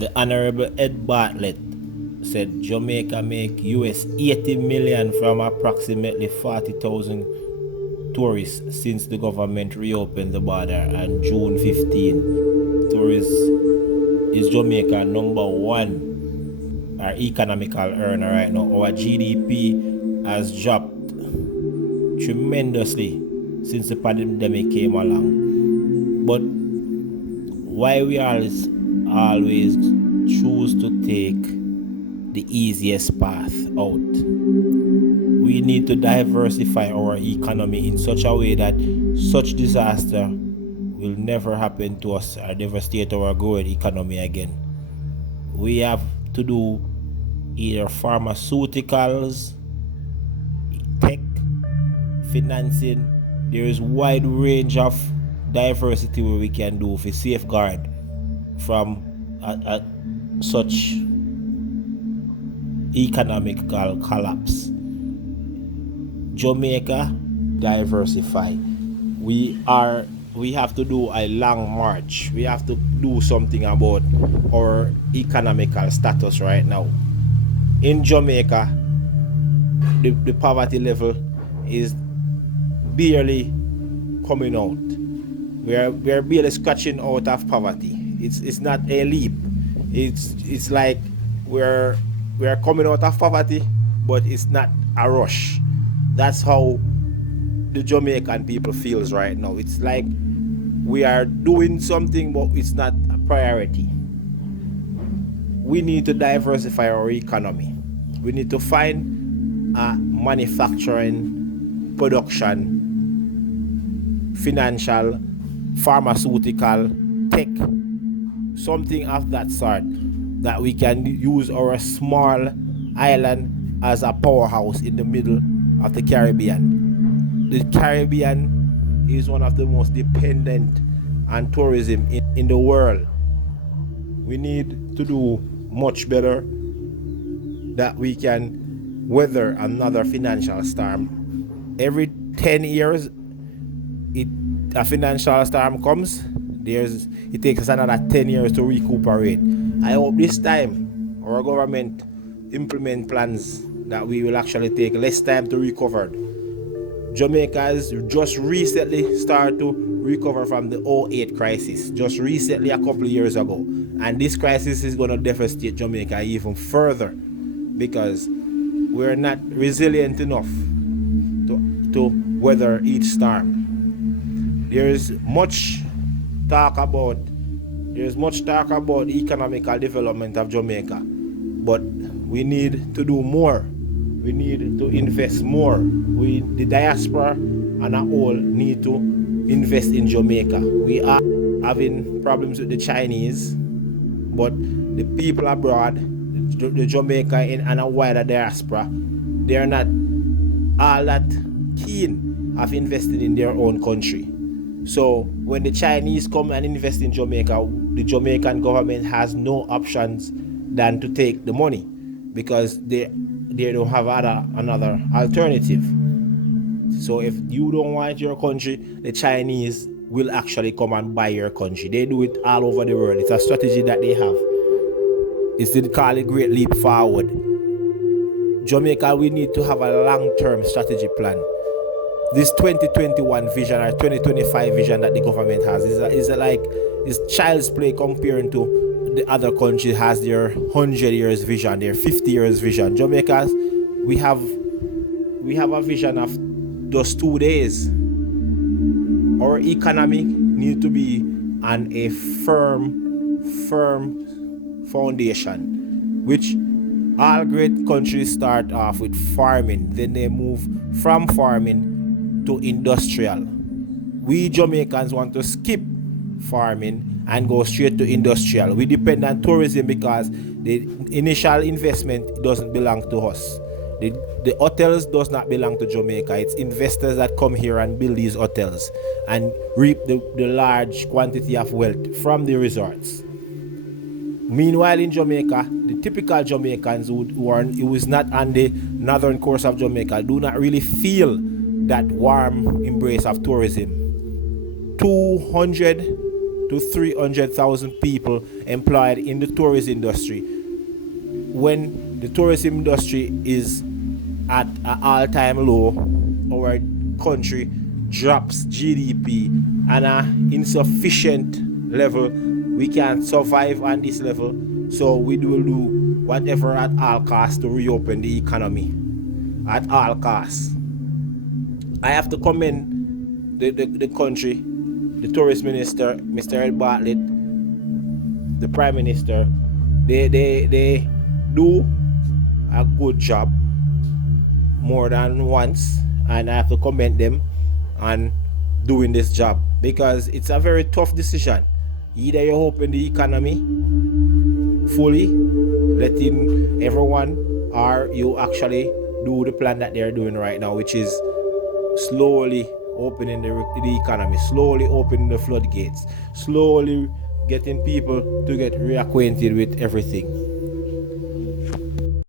The Honorable Ed Bartlett said Jamaica make US 80 million from approximately 40,000 tourists since the government reopened the border on June 15. Tourists is Jamaica number one, our economical earner right now. Our GDP has dropped tremendously since the pandemic came along. But why we always choose to take the easiest path out? We need to diversify our economy in such a way that such disaster will never happen to us or devastate our growing economy again. We have to do either pharmaceuticals, tech, financing. There is wide range of diversity where we can do for safeguard from such economical collapse. Jamaica, diversify. We have to do a long march. We have to do something about our economical status right now. In Jamaica, the poverty level is barely coming out. We are barely scratching out of poverty. It's not a leap. It's like we're coming out of poverty, but it's not a rush. That's how the Jamaican people feels right now. It's like we are doing something, but it's not a priority. We need to diversify our economy. We need to find a manufacturing, production, financial, pharmaceutical, tech, something of that sort, that we can use our small island as a powerhouse in the middle of the Caribbean. The Caribbean is one of the most dependent on tourism in the world. We need to do much better that we can weather another financial storm. Every 10 years, a financial storm comes, it takes us another 10 years to recuperate. I hope this time our government implement plans that we will actually take less time to recover. Jamaica has just recently started to recover from the 2008 crisis, just recently a couple of years ago. And this crisis is going to devastate Jamaica even further because we're not resilient enough to weather each storm. There's much talk about economical development of Jamaica, but we need to do more. We need to invest more. The diaspora and a whole need to invest in Jamaica. We are having problems with the Chinese, but the people abroad, the Jamaica and a wider diaspora, they are not all that keen of investing in their own country. So when the Chinese come and invest in Jamaica, the Jamaican government has no options than to take the money because they don't have another alternative. So if you don't want your country, the Chinese will actually come and buy your country. They do it all over the world. It's a strategy that they have. It's called a great leap forward. Jamaica, we need to have a long-term strategy plan. This 2021 vision or 2025 vision that the government has is child's play comparing to the other countries has their 100 years vision, their 50 years vision. Jamaica, we have a vision of just 2 days. Our economy needs to be on a firm foundation, which all great countries start off with farming, then they move from farming to industrial. We Jamaicans want to skip farming and go straight to industrial. We depend on tourism because the initial investment doesn't belong to us. The hotels does not belong to Jamaica. It's investors that come here and build these hotels and reap the large quantity of wealth from the resorts. Meanwhile, in Jamaica, the typical Jamaicans who is not on the northern coast of Jamaica do not really feel that warm embrace of tourism. 200 to 300,000 people employed in the tourism industry. When the tourism industry is at an all-time low, our country drops GDP and an insufficient level. We can't survive on this level, so we will do whatever at all costs to reopen the economy at all costs. I have to commend the country, the tourist minister, Mr. Ed Bartlett, the prime minister. They do a good job more than once, and I have to commend them on doing this job, because it's a very tough decision. Either you open the economy fully, letting everyone, or you actually do the plan that they're doing right now, which is slowly opening the economy, slowly opening the floodgates, slowly getting people to get reacquainted with everything.